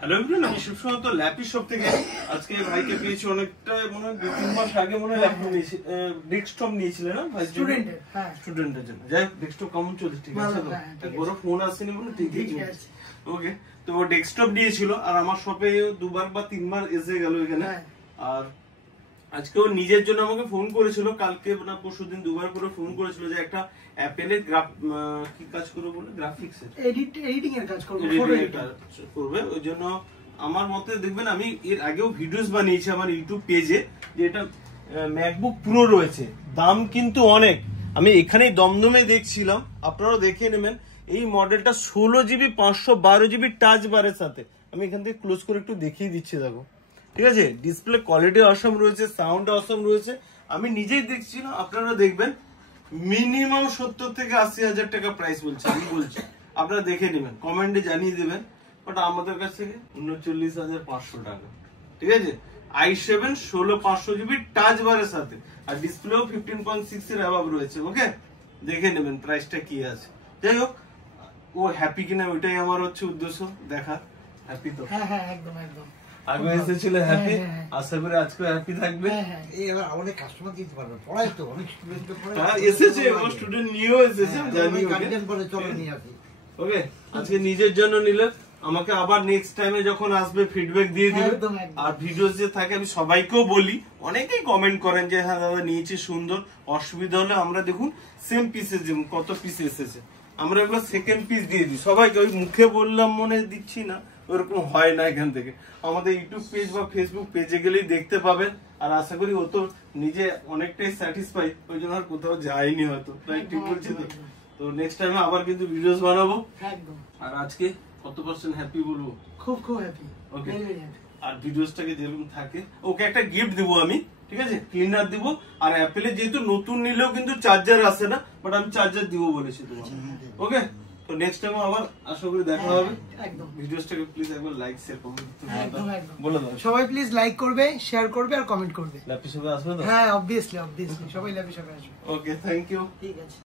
Hello everyone, আমি সুপ্রভাত lappy shop থেকে। আজকে ভাইকে পেয়েছি অনেকটা, মনে হয় 2-3 মাস আগে মনে হয় ল্যাপটপ নিয়েছি, ডেস্কটপ নিয়েছিলেন না ভাই? স্টুডেন্টের জন্য। যাই ডেস্কটপ কেমন চলছে? ঠিক আছে তো? বড় ফোন আসেনি বলে ঠিকই চলছে। ওকে, তো ও ডেস্কটপ নিয়েছিল আর আমার শপে 2বার বা 3বার এসে গেল এখানে। আর আজকে ও নিজের জন্য আমাকে ফোন করেছিল, কালকে না পরশুদিন 2বার করে ফোন করেছিল যে একটা অ্যাপেলের কি কাজ করবে বলে, গ্রাফিক্স এডিটিং এর কাজ করবে, করবে। ওই জন্য আমার মতে দেখবেন, আমি এর আগেও ভিডিওস বানিয়েছি আমার ইউটিউব পেজে, যে এটা ম্যাকবুক প্রো রয়েছে, দাম কিন্তু অনেক। আমি এখানেই দমদমে দেখছিলাম, আপনারাও দেখে নেবেন। এই মডেলটা 16GB 512GB টাচ বারের সাথে। আমি এখান থেকে ক্লোজ করে একটু দেখিয়ে দিচ্ছি, দেখো। ঠিক আছে, ডিসপ্লে কোয়ালিটি অসম রয়েছে, সাউন্ড অসম রয়েছে। আমি নিজেই দেখছিলাম, আপনারা দেখবেন মিনিমাম 70 থেকে 80 হাজার টাকা প্রাইস বলছে। আমি বলছি আপনারা দেখে নেবেন, কমেন্টে জানিয়ে দেবেন। বাট আমাদের কাছ থেকে 39,500 টাকা। ঠিক আছে, i7 16500GB টাচ বারের সাথে, আর ডিসপ্লেও 15.6 এর অ্যাবাভ রয়েছে। ওকে, দেখে নেবেন প্রাইসটা কি আছে। যাই হোক, ও হ্যাপি কিনা ওইটাই আমার হচ্ছে উদ্দেশ্য দেখা। হ্যাপি তো? হ্যাঁ হ্যাঁ, একদম একদম। আগে এসেছিল হ্যাপি, আশা করি আজকে হ্যাপি থাকবে। এবার অনেক কাস্টমার দিতে পারবে, পড়াই তো অনেক স্টুডেন্ট পড়ায়। হ্যাঁ এসেছে, ও স্টুডেন্ট নিয়েও এসেছে, জানি। গার্ডিয়ান বলে চলো নিয়ে আসি। ওকে, আজকে নিজের জন্য নিলে, আমাকে আবার নেক্সট টাইমে যখন আসবে ফিডব্যাক দিয়ে দিবে। আর ভিডিও যে থাকে আমি সবাইকেও বলি, অনেকেই কমেন্ট করেন যে হ্যাঁ দাদা নিয়েছি সুন্দর, অসুবিধা হলে আমরা দেখুন সেম পিসের যেমন কত পিস এসেছে, আমরা এগুলো সেকেন্ড পিস দিয়ে দিই সবাইকে। ওই মুখে বললাম মনে দিচ্ছি না, ওরকম হয় না। এখান থেকে আমাদের ইউটিউব পেজ বা ফেসবুক পেজে গেলেই দেখতে পাবেন। আর আশা করি ও তো নিজে অনেকটাই স্যাটিসফাই, ওই জন্য আর কোথাও যায়নি হয়তো, তাই ঠিক বলছি তো? তো নেক্সট টাইমে আবার কিন্তু ভিডিওস বানাবো। আর আজকে কত % হ্যাপি বলবো? খুব খুব হ্যাপি। ওকে, আর ভিডিওসটাকে যেরকম থাকে, ওকে একটা গিফট দেবো আমি, ঠিক আছে, ক্লিনার দিব। আর অ্যাপেলে যেহেতু নতুন নিলেও কিন্তু চার্জার আসে না, বাট আমি চার্জার দিব বলেছি তোমাকে। ওকে, তো নেক্সট টাইম আবার আশা করি দেখা হবে। একদম। ভিডিওসটাকে প্লিজ একবার লাইক শেয়ার কমেন্ট বলে দাও। সবাই প্লিজ লাইক করবে, শেয়ার করবে আর কমেন্ট করবে। ল্যাপি সবাই আসবে তো? হ্যাঁ, অবভিয়াসলি সবাই ল্যাপি সবাই আসবে। ওকে, থ্যাংক ইউ। ঠিক আছে।